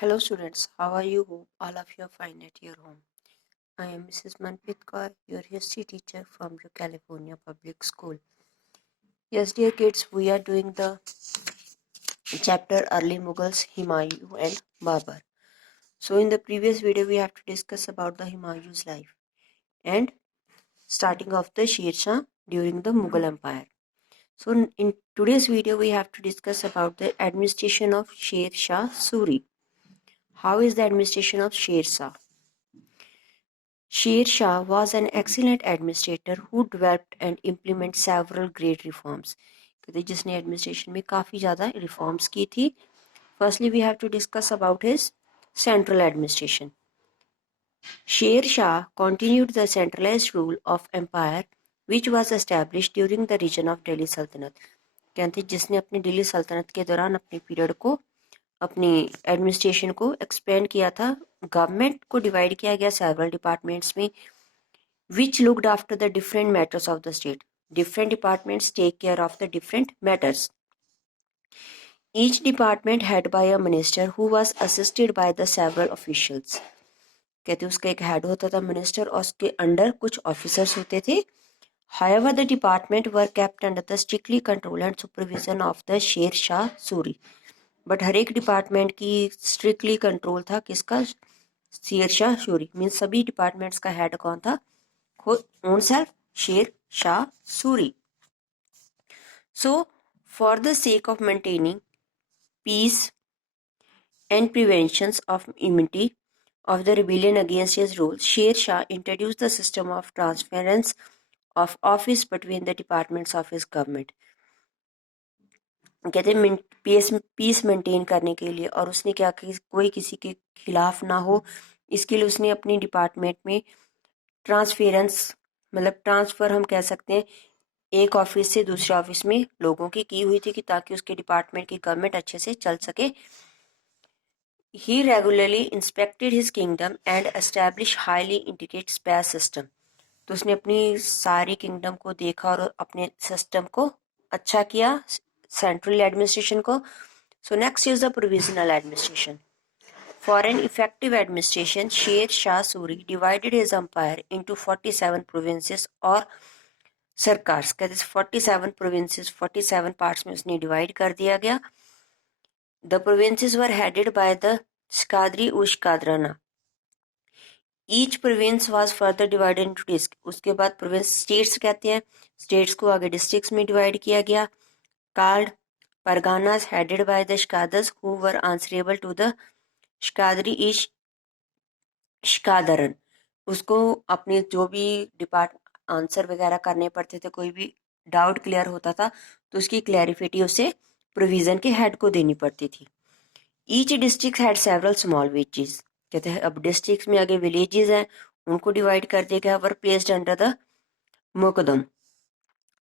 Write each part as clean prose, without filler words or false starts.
Hello students, how are you? Hope all of you are fine at your home. I am Mrs. Manpreet Kaur, your history teacher from your California Public School. Yes, dear kids, we are doing the chapter Early Mughals, Humayun and Babur. So in the previous video, we have to discuss about the Humayun's life and starting of the Sher Shah during the Mughal Empire. So in today's video, we have to discuss about the administration of Sher Shah Suri. How is the administration of Sher Shah? Sher Shah was an excellent administrator who developed and implemented several great reforms. कहते जिसने administration में काफ़ी ज़्यादा reforms की थी. Firstly, we have to discuss about his central administration. Sher Shah continued the centralized rule of empire which was established during the region of Delhi Sultanate. कहते जिसने अपनी दिल्ली सल्तनत के दौरान अपने पीरियड को अपनी एडमिनिस्ट्रेशन को एक्सपेंड किया था. गवर्नमेंट को डिवाइड किया गया सेवरल डिपार्टमेंट्स में which looked after the different matters of the state. Different departments take care of the different matters. Each department headed by a minister who was assisted by the several officials. कहते उसका एक head होता था minister और उसके under कुछ officers होते थे. However, the department were kept under the strictly control and supervision of the Sher Shah Suri. But हर एक डिपार्टमेंट की स्ट्रिक्टली कंट्रोल था किसका? शेर शाह सूरी. मीन्स सभी डिपार्टमेंट्स का हेड कौन था? खुद own self Sher Shah Suri. So, for the sake of maintaining peace and preventions of immunity of the rebellion against his rule, Sher Shah introduced the system of transference of office between the departments of his government. कहते peace maintain करने के लिए और उसने क्या कि कोई किसी के खिलाफ ना हो इसके लिए उसने अपनी डिपार्टमेंट में ट्रांसफेरेंस मतलब ट्रांसफ़र हम कह सकते हैं एक ऑफिस से दूसरे ऑफिस में लोगों की हुई थी कि ताकि उसके डिपार्टमेंट की गवर्नमेंट अच्छे से चल सके. He regularly inspected his kingdom and establish highly integrated space system. तो उसने अपनी सारी किंगडम को देखा और अपने सिस्टम को अच्छा किया, सेंट्रल एडमिनिस्ट्रेशन को. So next is the provisional administration. For an effective administration, Sher Shah Suri divided his empire into 47 provinces or सरकार्स. कहते 47 प्रोविंसेस 47 पार्ट्स में उसने डिवाइड कर दिया गया. The provinces were headed by the स्कादरी उशकादराना. Each province was further divided into district. उसके बाद प्रोविंस स्टेट्स कहते हैं. स्टेट्स को आगे डिस्ट्रिक्ट्स में डिवाइड किया गया. कार्ड परगानास हेडेड बाय द शकादस who were answerable to the शकादरी इश शकादरन. उसको अपने जो भी आंसर वगैरह करने पड़ते थे, कोई भी डाउट क्लियर होता था तो उसकी क्लैरिफिटी उसे प्रोविजन के हेड को देनी पड़ती थी. Each district had several small villages. कहते हैं अब डिस्ट्रिक्ट में आगे विलेजेस हैं उनको डिवाइड कर दिया गया. वर प्लेस्ड अंडर द मुकदम.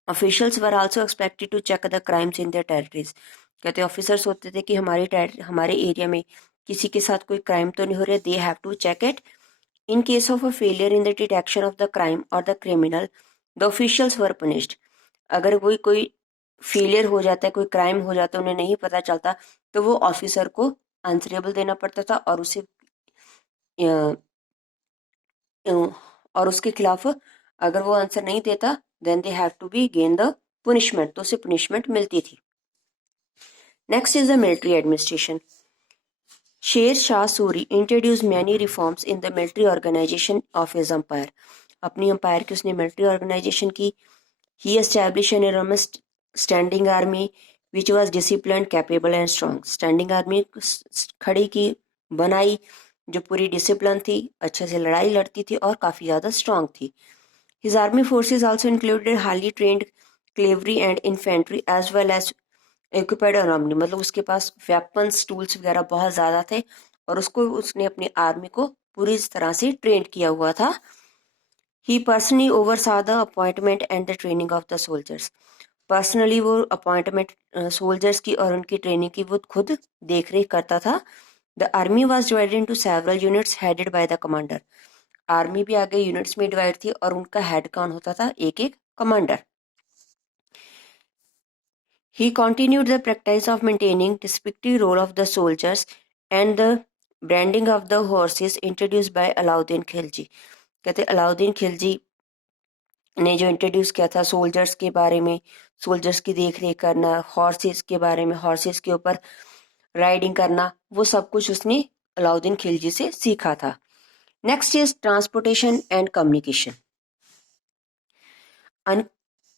Officials were also expected to check the crimes in their territories. कहते ऑफिसर्स होते थे कि हमारे एरिया में किसी के साथ कोई क्राइम तो नहीं हो रहा. They have to check it. In case of a failure in the detection of the crime or the criminal, the officials were punished. अगर कोई फेलियर हो जाता है, कोई क्राइम हो जाता है, उन्हें नहीं पता चलता तो वो ऑफिसर को आंसरेबल देना पड़ता था और उसे और उसके खिलाफ अगर वो आंसर नहीं देता then they have to be gain the punishment. तो उसे पुनिशमेंट मिलती थी. Next is the military administration. Sher Shah Suri introduced many reforms in the military organization of his empire. अपनी empire की उसने military organization की. He established an enormous standing army which was disciplined, capable and strong. Standing army खड़ी की बनाई जो पूरी discipline थी, अच्छे से लड़ाई लड़ती थी और काफ़ी ज़्यादा strong थी. His army forces also included highly trained cavalry and infantry as well as equipped army. मतलब उसके पास वेपन्स टूल्स वगैरह बहुत ज़्यादा थे और उसने अपनी आर्मी को पूरी तरह से ट्रेन किया हुआ था. He personally oversaw the appointment and the training of the soldiers. Personally वो अपॉइंटमेंट सोल्जर्स की और उनकी ट्रेनिंग की वो खुद देख रेख करता था. The army was divided into several units headed by the commander. Army भी आगे यूनिट्स में डिवाइड थी और उनका हेड कौन होता था? एक एक commander. He continued the practice of maintaining the respective role of the soldiers and the branding of the horses introduce by Alauddin Khilji. कहते अलाउद्दीन खिलजी ने जो इंट्रोड्यूस किया था सोल्जर्स के बारे में, सोल्जर्स की देख रेख करना, हॉर्सेस के बारे में, हॉर्सेस के ऊपर राइडिंग करना, वो सब कुछ उसने अलाउद्दीन खिलजी से सीखा था। Next is transportation and communication.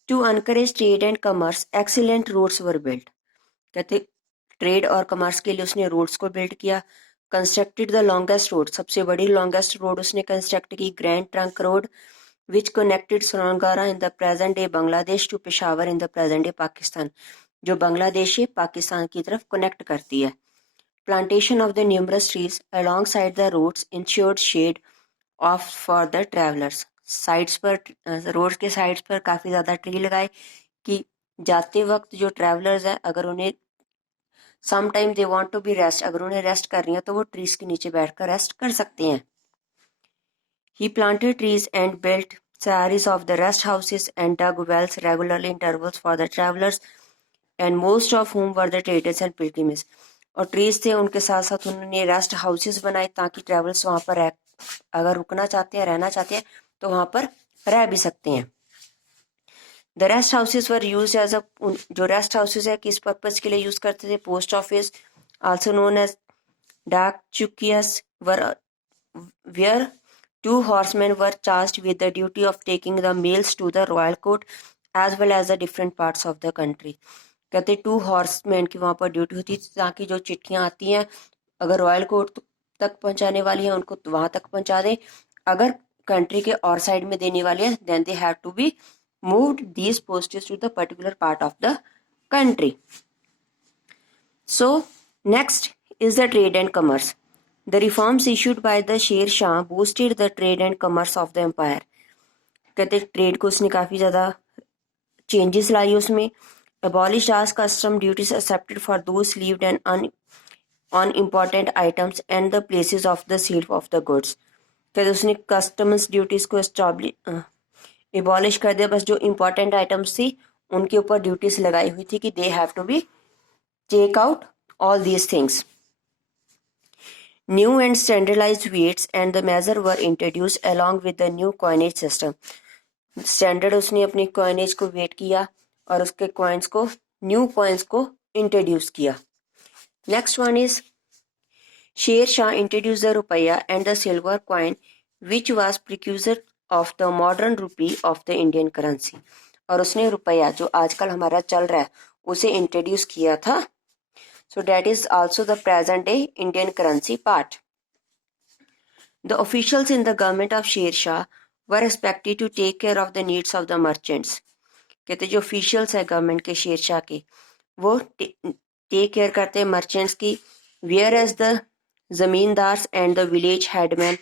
To encourage trade and commerce excellent roads were built. कहते ट्रेड और कमर्स के लिए उसने रोड्स को बिल्ड किया। कंस्ट्रक्टेड द लॉन्गेस्ट रोड, सबसे बड़ी लॉन्गेस्ट रोड उसने कंस्ट्रक्ट की, grand trunk road which connected Sonargaon in the present day Bangladesh to Peshawar in the present day Pakistan, जो बांग्लादेश से पाकिस्तान की तरफ कनेक्ट करती है। Plantation of the numerous trees along side the roads ensured shade of for the travellers. Sides पर, road के sides पर काफ़ी ज़्यादा ट्री लगाए कि जाते वक्त जो ट्रैवलर्स हैं अगर उन्हें some time they want to be rest, अगर उन्हें रेस्ट करनी है तो वो ट्रीज के नीचे बैठकर रेस्ट कर सकते हैं। He planted trees and built saris of the rest houses and dug wells regularly intervals for the travelers and most of whom were the traders and pilgrims। और ट्रीज थे, उनके साथ साथ उन्होंने रेस्ट हाउसेस बनाए ताकि ट्रैवलर्स वहाँ पर अगर रुकना चाहते हैं, रहना चाहते हैं तो वहाँ पर रह भी सकते हैं। The rest houses were use as a, जो रेस्ट हाउसेस है किस पर्पज के लिए यूज करते थे? Post office also known as dak chowkis were where two horsemen were charged with the duty of taking the mails to the royal court as well as the different parts of the country। कहते to horseman की वहाँ पर duty होती थी ताकि जो चिट्ठियाँ आती हैं अगर रॉयल कोर्ट तक पहुँचाने वाली हैं उनको वहाँ तक पहुँचा दें, अगर कंट्री के और साइड में देने वाली है then they have to be moved these postage to the particular part of the country। So next is the trade and commerce। The reforms issued by the Sher Shah boosted the trade and commerce of the empire। कहते trade को उसने काफ़ी ज़्यादा changes लाई उसमें। abolished as custom duties accepted for those lived and on important items and the places of the sale of the goods। कहते उसने customs duties को abolish कर दिया, बस जो इम्पोर्टेंट आइटम्स थी उनके ऊपर ड्यूटीज़ लगाई हुई थी कि they have to be take out all these things। New and standardized weights and the measure were introduced along with the new coinage system। Standard उसने अपनी coinage को वेट किया और उसके coins को, new coins को इंट्रोड्यूस किया। Next one is Sher Shah introduce the rupiya and the silver coin which was precursor of the modern rupee of the Indian currency. और उसने रुपया जो आजकल हमारा चल रहा है उसे इंट्रोड्यूस किया था। So that is also the present day Indian currency part। The officials in the government of Sher Shah were expected to take care of the needs of the merchants। कहते जो officials है government के शेर शाह के वो take care करते हैं merchants की। whereas the zamindars and the village headmen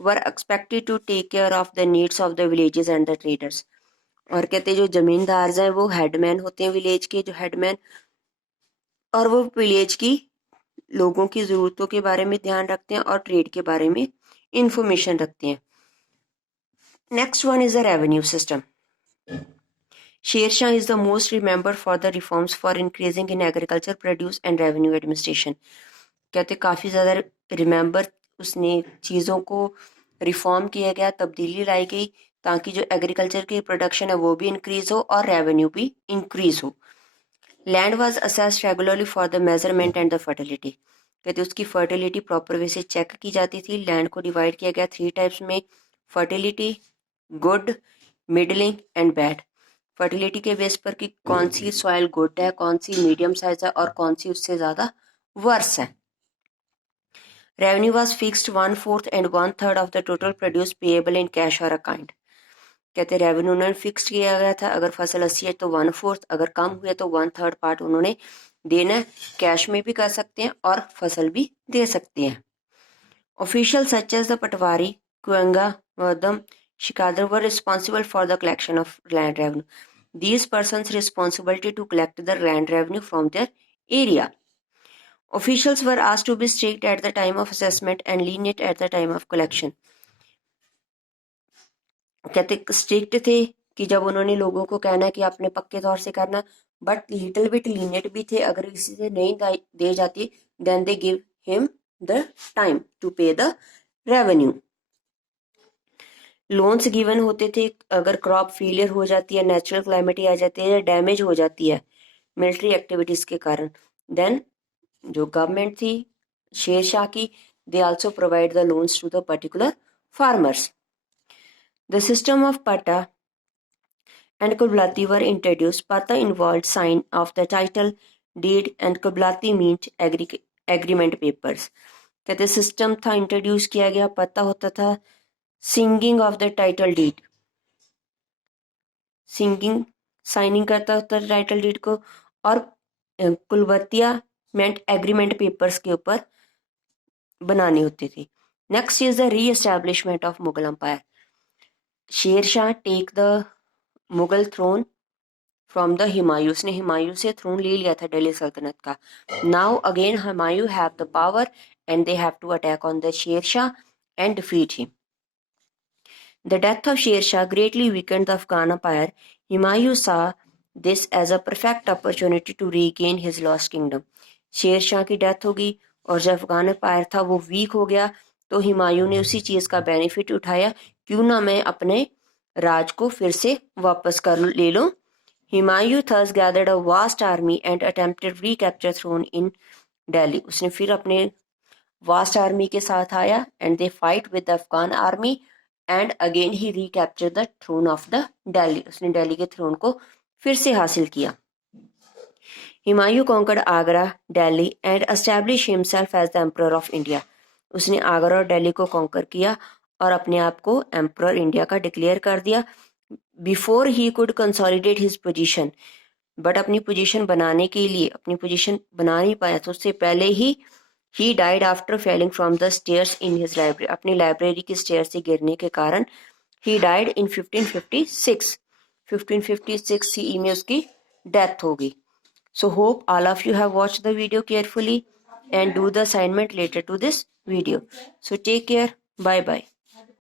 were expected to take care of the needs of the villages and the traders। और कहते जो जमींदार्स हैं वो हेडमैन होते हैं विलेज के, जो हेडमैन, और वो विलेज की लोगों की ज़रूरतों के बारे में ध्यान रखते हैं और ट्रेड के बारे में इंफॉर्मेशन रखते हैं। Next one is the revenue system. Sher Shah is the most remembered for the reforms for increasing in agriculture produce and revenue administration. कहते काफ़ी ज़्यादा रिमेंबर उसने चीज़ों को रिफॉर्म किया गया, तब्दीली लाई गई ताकि जो एग्रीकल्चर की प्रोडक्शन है वो भी इंक्रीज़ हो और रेवेन्यू भी इंक्रीज़ हो। Land was assessed regularly for the measurement and the fertility. कहते उसकी फर्टिलिटी प्रॉपर वे से चेक की जाती थी। लैंड को डिवाइड किया गया 3 टाइप्स में, fertility, good, middling and bad. Fertility के बेस पर कि कौन सी सॉइल गुड है, कौन सी मीडियम साइज है और कौन सी उससे ज़्यादा वर्स है। Revenue was fixed 1/4 and 1/3 of the total produce payable in cash और अकाउंट। कहते रेवेन्यू उन्होंने फिक्स किया गया था, अगर फसल 80 है तो 1/4, अगर कम हुए तो 1/3 पार्ट उन्होंने देना है। कैश में भी कर सकते हैं और फसल भी दे सकते हैं। Official such as the patwari, कुएंगा, वदम, शिकादर were responsible for the collection of land revenue. These persons responsibility to collect the land revenue from their area. Officials were asked to be strict at the time of assessment and lenient at the time of collection। कहते strict थे कि जब उन्होंने लोगों को कहना है कि आपने पक्के तौर से करना, बट लिटिल बिट लीनियट भी थे, अगर किसी से नहीं दे जाती then they give him the time to pay the revenue. Loans given होते थे अगर क्रॉप फेलियर हो जाती है, नेचुरल क्लाइमेटी आ जाती है या डैमेज हो जाती है मिलिट्री एक्टिविटीज के कारण, देन जो गवर्नमेंट थी शेर शाह की, they also provide the loans to the particular farmers. The system of patta and Kublati were introduced. Pata involved sign of the title deed and Kublati meant agreement papers. कहते system था introduce किया गया, पता होता था singing of the title deed, singing signing करता होता था टाइटल डीड को, और कुलबतिया मेंट एग्रीमेंट पेपर्स के ऊपर बनानी होती थी. Next is the re establishment of Mughal empire. Sher Shah take the Mughal throne from the Humayun. उसने हुमायूं से थ्रोन ले लिया था दिल्ली सल्तनत का. Now again Humayun have the power and they have to attack on the Sher Shah and defeat him. The death of Sher Shah greatly weakened the Afghan empire. Humayun saw this as a perfect opportunity to regain his lost kingdom. Sher Shah की death होगी और जो Afghan empire था वो week हो गया, तो हुमायूं ने उसी चीज़ का बेनिफिट उठाया, क्यों ना मैं अपने राज को फिर से वापस कर ले लूँ. Humayun thus gathered a vast army and attempted recapture throne in Delhi. उसने फिर अपने vast army के साथ आया and they fight with the Afghan army and again he recaptured the throne of the Delhi. उसने दिल्ली के throne को फिर से हासिल किया. Humayun conquered Agra, Delhi and established himself as the emperor of India. उसने आगरा और दिल्ली को conquer किया और अपने आप को emperor इंडिया का डिक्लेयर कर दिया. Before he could consolidate his position, but अपनी पोजीशन बनाने के लिए अपनी पोजीशन बना नहीं पाया, तो उससे पहले he died after failing from the stairs in his library. अपनी लाइब्रेरी की स्टेयर से गिरने के कारण ही डाइड इन 1556. 1556 सी में उसकी डेथ होगी. So hope all of you have watched the video carefully and do the assignment related to this video. So take care. Bye bye.